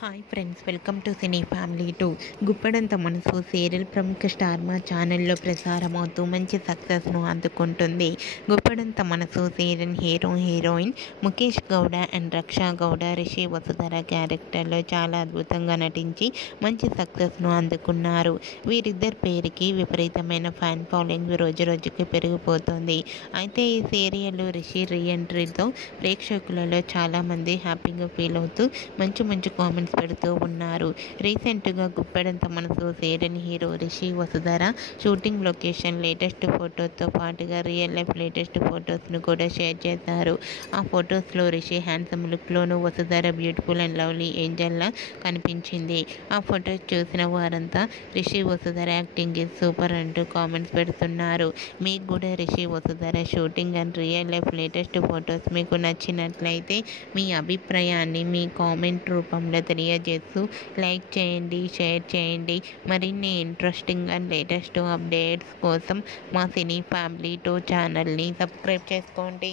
Hi friends, welcome to cine family 2. Guppedantha Manasu serial ప్రముఖ star మా ఛానల్లో ప్రసారమవుతూ మంచి సక్సెస్ను అందుకుంటుంది. Guppadantha Manasu serial heroine Mukesh Gowda and Raksha Gowda Rishi Vasudhara క్యారెక్టర్లో చాలా అద్భుతంగా నటించి మంచి సక్సెస్ను అందుకున్నారు. వీరిద్దరి పేరుకి విపరీతమైన ఫ్యాన్ ఫాలోయింగ్ రోజుకి పెరిగిపోతుంది. అయితే ఈ సీరియల్ రిషి రీఎంట్రీతో ప్రేక్షకులలో చాలామంది హ్యాపీగా ఫీల్ అవుతూ మంచి కామెంట్స్ పెడుతూ ఉన్నారు. రీసెంట్గా Guppedantha Manasu serial hero Rishi Vasudhara shooting location latest ఫొటోస్తో పాటుగా రియల్ లైఫ్ లేటెస్ట్ ఫొటోస్ను కూడా షేర్ చేశారు. ఆ ఫొటోస్లో రిషి హ్యాండ్సమ్ లుక్లోనూ వసుధర బ్యూటిఫుల్ అండ్ లవ్లీ ఏంజల్లా కనిపించింది. ఆ ఫొటోస్ చూసిన వారంతా Rishi Vasudhara acting is super అంటూ కామెంట్స్ పెడుతున్నారు. మీకు కూడా Rishi Vasudhara shooting and real life latest photos మీకు నచ్చినట్లయితే మీ అభిప్రాయాన్ని మీ కామెంట్ రూపంలో తెలియజేస్తూ లైక్ చేయండి, షేర్ చేయండి. మరిన్ని ఇంట్రెస్టింగ్ అండ్ లేటెస్ట్ అప్డేట్స్ కోసం మా సినీ ఫ్యామిలీ 2 ఛానల్ని సబ్స్క్రైబ్ చేసుకోండి.